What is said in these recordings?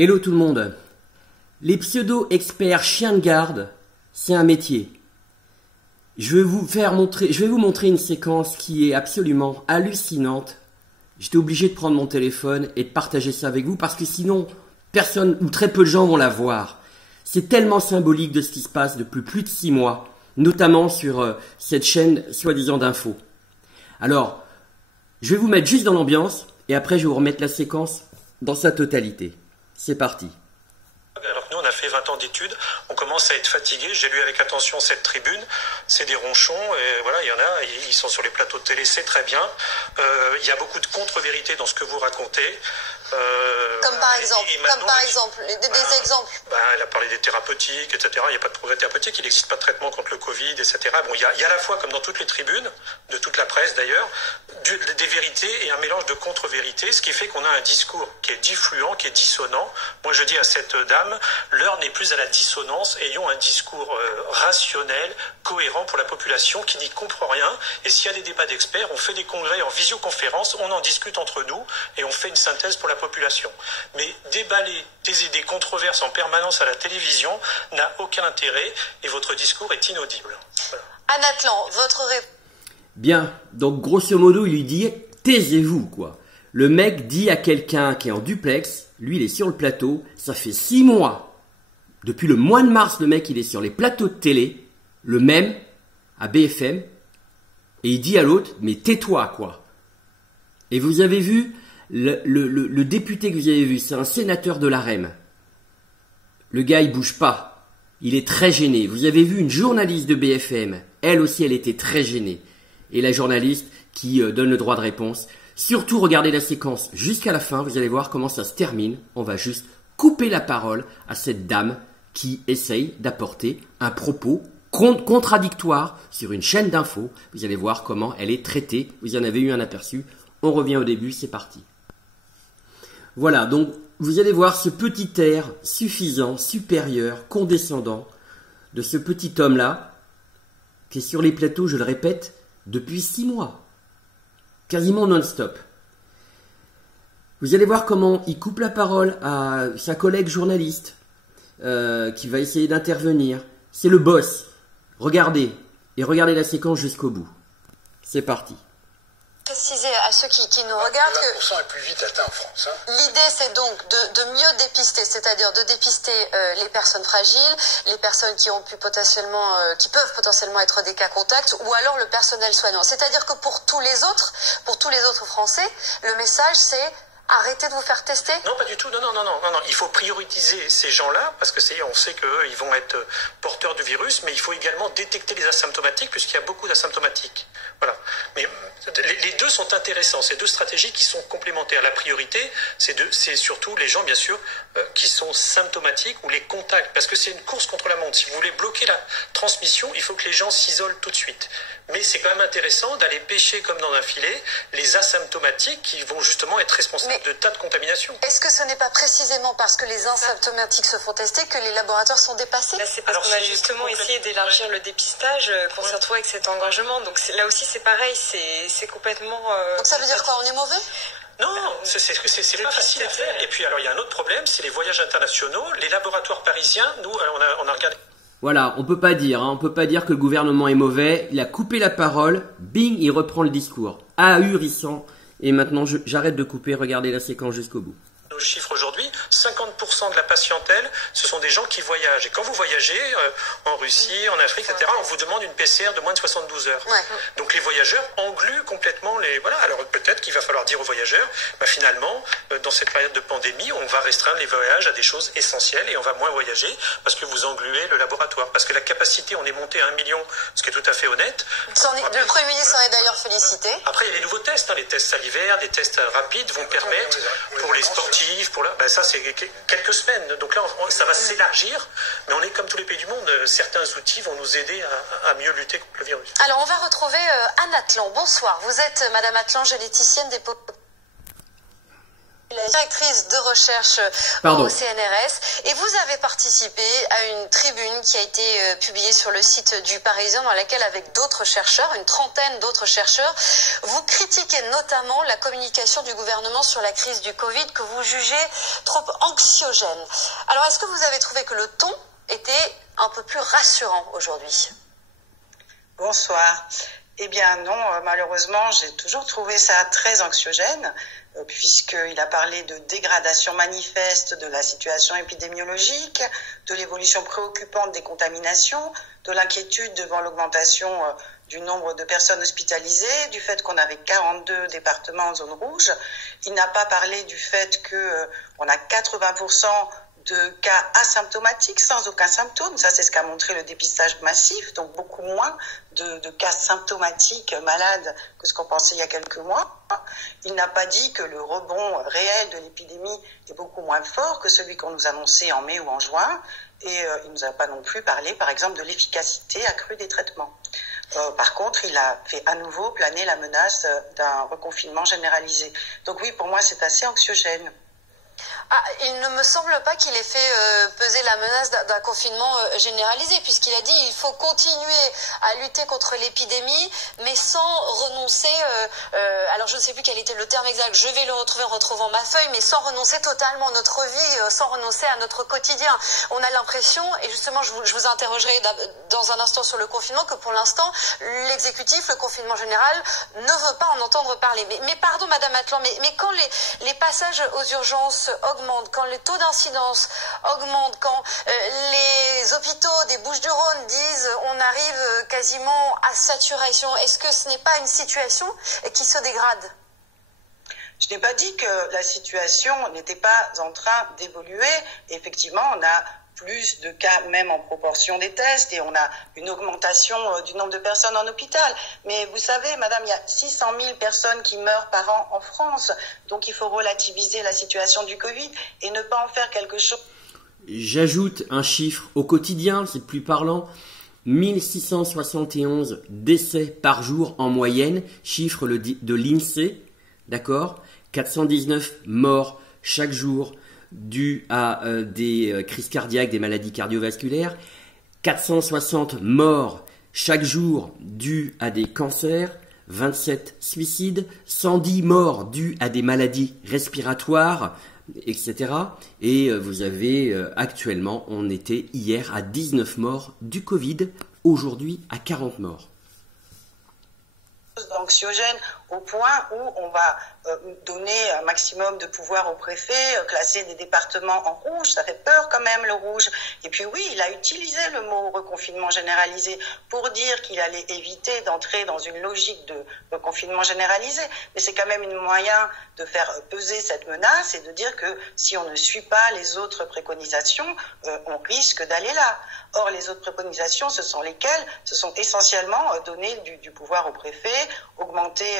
Hello tout le monde. Les pseudo-experts chiens de garde, c'est un métier. Je vais vous montrer une séquence qui est absolument hallucinante. J'étais obligé de prendre mon téléphone et de partager ça avec vous parce que sinon, personne ou très peu de gens vont la voir. C'est tellement symbolique de ce qui se passe depuis plus de 6 mois, notamment sur cette chaîne soi-disant d'infos. Alors, je vais vous mettre juste dans l'ambiance et après je vais vous remettre la séquence dans sa totalité. C'est parti. Alors que nous, on a fait 20 ans d'études, on commence à être fatigué. J'ai lu avec attention cette tribune, c'est des ronchons, et voilà, il y en a, ils sont sur les plateaux de télé, c'est très bien. Il y a beaucoup de contre-vérités dans ce que vous racontez. Comme par exemple, des exemples. Elle a parlé des thérapeutiques, etc. Il n'y a pas de progrès thérapeutique, il n'existe pas de traitement contre le Covid, etc. Bon, il y a à la fois, comme dans toutes les tribunes, de toute la presse d'ailleurs, des vérités et un mélange de contre-vérités, ce qui fait qu'on a un discours qui est diffluent, qui est dissonant. Moi, je dis à cette dame, l'heure n'est plus à la dissonance, ayons un discours rationnel, cohérent pour la population qui n'y comprend rien. Et s'il y a des débats d'experts, on fait des congrès en visioconférence, on en discute entre nous et on fait une synthèse pour la population. Mais déballer des controverses en permanence à la télévision n'a aucun intérêt et votre discours est inaudible. Voilà. Anne Atlan, votre réponse. Bien, donc grosso modo, il lui dit « taisez-vous » quoi. Le mec dit à quelqu'un qui est en duplex, lui il est sur le plateau, ça fait 6 mois. Depuis le mois de mars, le mec il est sur les plateaux de télé, le même, à BFM, et il dit à l'autre « mais tais-toi » quoi. Et vous avez vu, le député que vous avez vu, c'est un sénateur de l'AREM. Le gars il bouge pas, il est très gêné. Vous avez vu une journaliste de BFM, elle aussi elle était très gênée. Et la journaliste qui donne le droit de réponse. Surtout regardez la séquence jusqu'à la fin, vous allez voir comment ça se termine. On va juste couper la parole à cette dame qui essaye d'apporter un propos contradictoire sur une chaîne d'infos. Vous allez voir comment elle est traitée. Vous en avez eu un aperçu. On revient au début, c'est parti. Voilà, donc vous allez voir ce petit air suffisant, supérieur, condescendant de ce petit homme-là qui est sur les plateaux, je le répète, depuis 6 mois. Quasiment non-stop. Vous allez voir comment il coupe la parole à sa collègue journaliste qui va essayer d'intervenir. C'est le boss. Regardez. Et regardez la séquence jusqu'au bout. C'est parti. Préciser à ceux qui nous regardent que 20% est plus vite atteint en France. l'idée c'est donc de mieux dépister, c'est-à-dire de dépister les personnes fragiles, les personnes qui peuvent potentiellement être des cas contacts, ou alors le personnel soignant. C'est-à-dire que pour tous les autres Français, le message c'est arrêtez de vous faire tester. Non, pas du tout. Non. Il faut prioriser ces gens-là parce que on sait qu'eux, ils vont être porteurs du virus, mais il faut également détecter les asymptomatiques puisqu'il y a beaucoup d'asymptomatiques. Voilà. Mais les deux sont intéressants. Ces deux stratégies qui sont complémentaires. La priorité, c'est surtout les gens, bien sûr, qui sont symptomatiques ou les contacts, parce que c'est une course contre la montre. Si vous voulez bloquer la transmission, il faut que les gens s'isolent tout de suite. Mais c'est quand même intéressant d'aller pêcher comme dans un filet les asymptomatiques qui vont justement être responsables de tas de contaminations. Est-ce que ce n'est pas précisément parce que les asymptomatiques se font tester que les laboratoires sont dépassés? Là, c'est parce qu'on a justement essayé d'élargir le dépistage qu'on s'est retrouvé avec cet engorgement. Donc là aussi, c'est pareil, c'est complètement... Donc ça veut dire quoi? On est mauvais? Non, c'est pas facile à faire. Et puis alors il y a un autre problème, c'est les voyages internationaux. Les laboratoires parisiens, nous, on a regardé... Voilà, on peut pas dire que le gouvernement est mauvais. Il a coupé la parole, bing, il reprend le discours. Ahurissant. Et maintenant, j'arrête de couper, regardez la séquence jusqu'au bout. Nos chiffres aujourd'hui, 50% de la patientèle, ce sont des gens qui voyagent. Et quand vous voyagez en Russie, en Afrique, etc., on vous demande une PCR de moins de 72 heures. Ouais. Donc les voyageurs engluent complètement les... Voilà, alors peut-être qu'il va falloir dire aux voyageurs, finalement, dans cette période de pandémie, on va restreindre les voyages à des choses essentielles et on va moins voyager parce que vous engluez le laboratoire. Parce que la capacité, on est monté à 1 million, ce qui est tout à fait honnête. Le Premier ministre en est d'ailleurs félicité. Après, il y a les nouveaux tests, les tests salivaires, des tests rapides vont permettre, pour les sportifs, ça c'est quelques semaines. Donc là, ça va s'élargir, mais on est comme tous les pays du monde. Certains outils vont nous aider à mieux lutter contre le virus. Alors, on va retrouver Anne Atlan. Bonsoir. Vous êtes Madame Atlan, généticienne des La directrice de recherche au CNRS, et vous avez participé à une tribune qui a été publiée sur le site du Parisien, dans laquelle, avec d'autres chercheurs, une trentaine d'autres chercheurs, vous critiquez notamment la communication du gouvernement sur la crise du Covid, que vous jugez trop anxiogène. Alors, est-ce que vous avez trouvé que le ton était un peu plus rassurant aujourd'hui? Bonsoir. Eh bien non, malheureusement, j'ai toujours trouvé ça très anxiogène, puisqu'il a parlé de dégradation manifeste de la situation épidémiologique, de l'évolution préoccupante des contaminations, de l'inquiétude devant l'augmentation du nombre de personnes hospitalisées, du fait qu'on avait 42 départements en zone rouge. Il n'a pas parlé du fait qu'on a 80% de cas asymptomatiques sans aucun symptôme. Ça, c'est ce qu'a montré le dépistage massif, donc beaucoup moins de cas symptomatiques malades que ce qu'on pensait il y a quelques mois. Il n'a pas dit que le rebond réel de l'épidémie est beaucoup moins fort que celui qu'on nous annonçait en mai ou en juin. Et il ne nous a pas non plus parlé, par exemple, de l'efficacité accrue des traitements. Par contre, il a fait à nouveau planer la menace d'un reconfinement généralisé. Donc oui, pour moi, c'est assez anxiogène. Ah, il ne me semble pas qu'il ait fait peser la menace d'un confinement généralisé, puisqu'il a dit qu'il faut continuer à lutter contre l'épidémie, mais sans renoncer, alors je ne sais plus quel était le terme exact, je vais le retrouver en retrouvant ma feuille, mais sans renoncer totalement à notre vie, sans renoncer à notre quotidien. On a l'impression, et justement je vous interrogerai dans un instant sur le confinement, que pour l'instant, l'exécutif, le confinement général, ne veut pas en entendre parler. Mais pardon Madame Atlan, mais quand les passages aux urgences augmente, quand les taux d'incidence augmentent, quand les hôpitaux des Bouches-du-Rhône disent on arrive quasiment à saturation, est-ce que ce n'est pas une situation qui se dégrade? Je n'ai pas dit que la situation n'était pas en train d'évoluer. Effectivement, on a plus de cas même en proportion des tests et on a une augmentation du nombre de personnes en hôpital. Mais vous savez, madame, il y a 600 000 personnes qui meurent par an en France. Donc il faut relativiser la situation du Covid et ne pas en faire quelque chose. J'ajoute un chiffre au quotidien, c'est plus parlant. 1671 décès par jour en moyenne, chiffre de l'INSEE, d'accord ? 419 morts chaque jour dus à des crises cardiaques, des maladies cardiovasculaires, 460 morts chaque jour dus à des cancers, 27 suicides, 110 morts dus à des maladies respiratoires, etc. Et vous avez actuellement, on était hier à 19 morts du Covid, aujourd'hui à 40 morts. Anxiogène au point où on va donner un maximum de pouvoir au préfet, classer des départements en rouge, ça fait peur quand même le rouge. Et puis oui, il a utilisé le mot reconfinement généralisé pour dire qu'il allait éviter d'entrer dans une logique de reconfinement généralisé. Mais c'est quand même un moyen de faire peser cette menace et de dire que si on ne suit pas les autres préconisations, on risque d'aller là. Or, les autres préconisations, ce sont lesquelles? Ce sont essentiellement donner du pouvoir au préfet, augmenter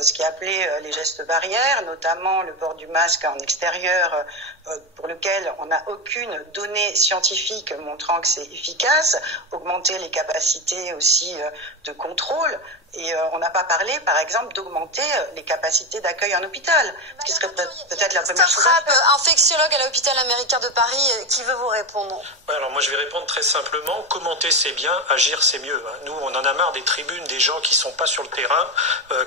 ce qui est appelé les gestes barrières, notamment le port du masque en extérieur, pour lequel on n'a aucune donnée scientifique montrant que c'est efficace, augmenter les capacités aussi de contrôle. Et on n'a pas parlé, par exemple, d'augmenter les capacités d'accueil en hôpital, ce qui serait peut-être la première chose. Infectiologue à l'hôpital américain de Paris, qui veut vous répondre? Ouais, alors moi je vais répondre très simplement. Commenter c'est bien, agir c'est mieux. Nous on en a marre des tribunes, des gens qui sont pas sur le terrain,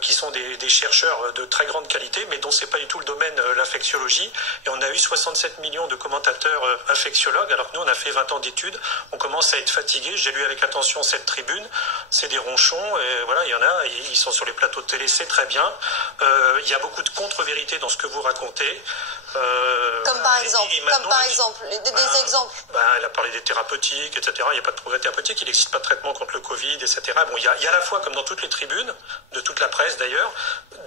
qui sont des chercheurs de très grande qualité, mais dont c'est pas du tout le domaine l'infectiologie. Et on a eu 67 millions de commentateurs infectiologues, alors que nous on a fait 20 ans d'études. On commence à être fatigués. J'ai lu avec attention cette tribune. C'est des ronchons et voilà. Il y en a, ils sont sur les plateaux de télé, c'est très bien. Il y a beaucoup de contre-vérités dans ce que vous racontez. Comme par exemple, des exemples. Elle a parlé des thérapeutiques, etc. Il n'y a pas de progrès thérapeutique, il n'existe pas de traitement contre le Covid, etc. Bon, il y a à la fois, comme dans toutes les tribunes, de toute la presse d'ailleurs,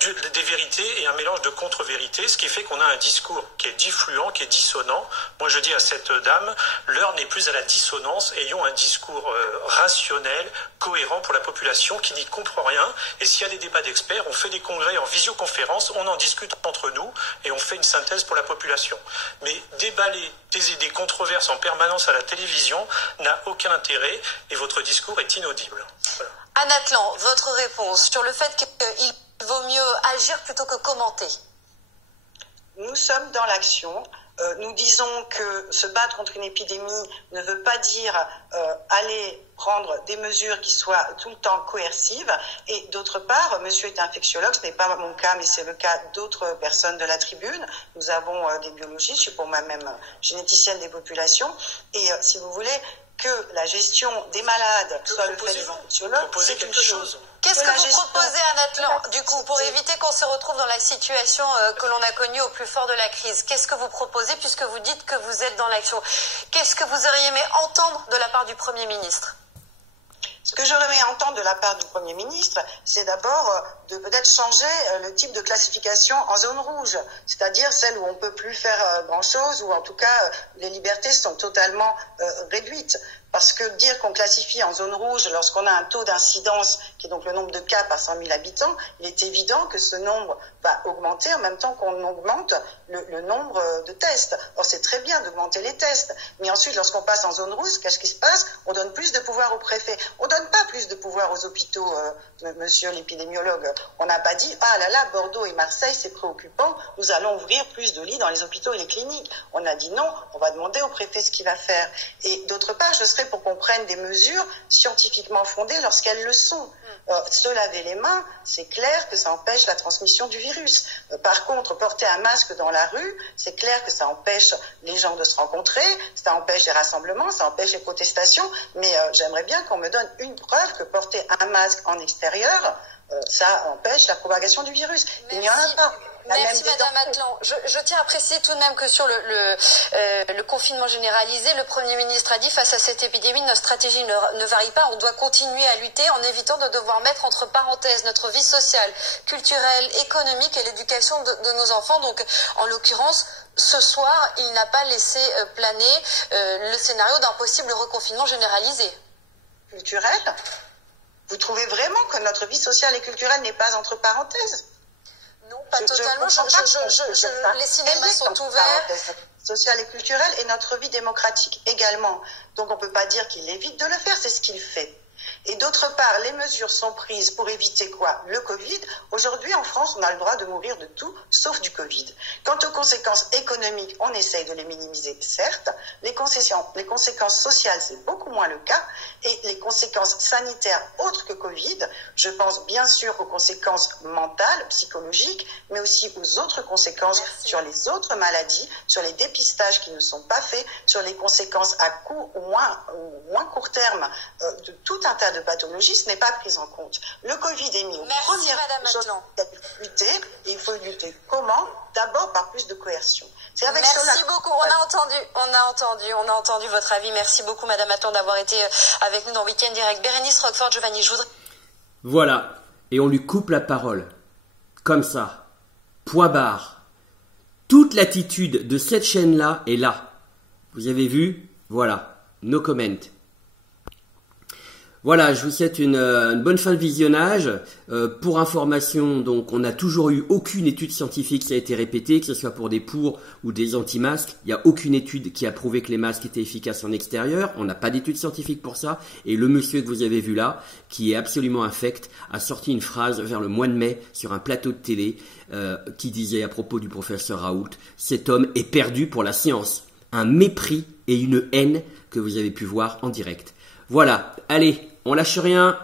des vérités et un mélange de contre-vérités, ce qui fait qu'on a un discours qui est diffluent, qui est dissonant. Moi, je dis à cette dame, l'heure n'est plus à la dissonance, ayons un discours rationnel, cohérent pour la population qui n'y comprend rien. Et s'il y a des débats d'experts, on fait des congrès en visioconférence, on en discute entre nous et on fait une synthèse pour la population. Mais déballer des controverses en permanence à la télévision n'a aucun intérêt et votre discours est inaudible. Voilà. Anne Atlan, votre réponse sur le fait qu'il vaut mieux agir plutôt que commenter? Nous sommes dans l'action. Nous disons que se battre contre une épidémie ne veut pas dire aller prendre des mesures qui soient tout le temps coercives. Et d'autre part, monsieur est infectiologue, ce n'est pas mon cas, mais c'est le cas d'autres personnes de la tribune. Nous avons des biologistes, je suis pour moi-même généticienne des populations. Et si vous voulez, que la gestion des malades soit le fait des infectiologues, c'est quelque chose. Qu'est-ce que vous proposez à Natlan, du coup, pour éviter qu'on se retrouve dans la situation que l'on a connue au plus fort de la crise? Qu'est-ce que vous proposez, puisque vous dites que vous êtes dans l'action? Qu'est-ce que vous auriez aimé entendre de la part du Premier ministre? Ce que j'aurais aimé entendre de la part du Premier ministre, c'est d'abord de peut-être changer le type de classification en zone rouge, c'est-à-dire celle où on peut plus faire grand-chose, ou en tout cas les libertés sont totalement réduites. Parce que dire qu'on classifie en zone rouge lorsqu'on a un taux d'incidence, qui est donc le nombre de cas par 100 000 habitants, il est évident que ce nombre va augmenter en même temps qu'on augmente le nombre de tests. Or, c'est très bien d'augmenter les tests. Mais ensuite, lorsqu'on passe en zone rouge, qu'est-ce qui se passe? On donne plus de pouvoir au préfet. On donne pas plus de pouvoir aux hôpitaux, monsieur l'épidémiologue. On n'a pas dit, ah là là, Bordeaux et Marseille, c'est préoccupant, nous allons ouvrir plus de lits dans les hôpitaux et les cliniques. On a dit non, on va demander au préfet ce qu'il va faire. Et d'autre part, je serais pour qu'on prenne des mesures scientifiquement fondées lorsqu'elles le sont. Se laver les mains, c'est clair que ça empêche la transmission du virus. Par contre, porter un masque dans la rue, c'est clair que ça empêche les gens de se rencontrer, ça empêche les rassemblements, ça empêche les protestations, mais j'aimerais bien qu'on me donne une preuve que porter un masque en extérieur, ça empêche la propagation du virus. Merci. Il n'y en a pas. Merci Madame Atlan. Je tiens à préciser tout de même que sur le confinement généralisé, le Premier ministre a dit face à cette épidémie, notre stratégie ne varie pas, on doit continuer à lutter en évitant de devoir mettre entre parenthèses notre vie sociale, culturelle, économique et l'éducation de nos enfants. Donc en l'occurrence, ce soir, il n'a pas laissé planer le scénario d'un possible reconfinement généralisé. Culturel? Vous trouvez vraiment que notre vie sociale et culturelle n'est pas entre parenthèses? Non, pas totalement. Les cinémas sont ouverts. Sociale et culturelle et notre vie démocratique également. Donc on ne peut pas dire qu'il évite de le faire, c'est ce qu'il fait. Et d'autre part, les mesures sont prises pour éviter quoi? Le Covid. Aujourd'hui, en France, on a le droit de mourir de tout, sauf du Covid. Quant aux conséquences économiques, on essaye de les minimiser, certes. Les conséquences sociales, c'est beaucoup moins le cas. Et les conséquences sanitaires autres que Covid, je pense bien sûr aux conséquences mentales, psychologiques, mais aussi aux autres conséquences sur les autres maladies, sur les dépistages qui ne sont pas faits, sur les conséquences à court ou moins court terme de tout un tas de pathologies, ce n'est pas pris en compte. Le Covid est mis au premier chose lutter, et il faut lutter comment? D'abord par plus de coercion. C'est avec Merci beaucoup. On a entendu votre avis. Merci beaucoup, Madame Atlan, d'avoir été avec nous dans Week-end Direct. Bérénice Roquefort-Giovanni, je voudrais... Voilà. Et on lui coupe la parole. Comme ça. Point barre. Toute l'attitude de cette chaîne-là est là. Vous avez vu? Voilà. No comment. Voilà, je vous souhaite une bonne fin de visionnage. Pour information, donc, on n'a toujours eu aucune étude scientifique qui a été répétée, que ce soit pour des pour ou des anti-masques. Il n'y a aucune étude qui a prouvé que les masques étaient efficaces en extérieur. On n'a pas d'étude scientifique pour ça. Et le monsieur que vous avez vu là, qui est absolument infect, a sorti une phrase vers le mois de mai sur un plateau de télé qui disait à propos du professeur Raoult, « Cet homme est perdu pour la science ». Un mépris et une haine que vous avez pu voir en direct. Voilà, allez, on lâche rien.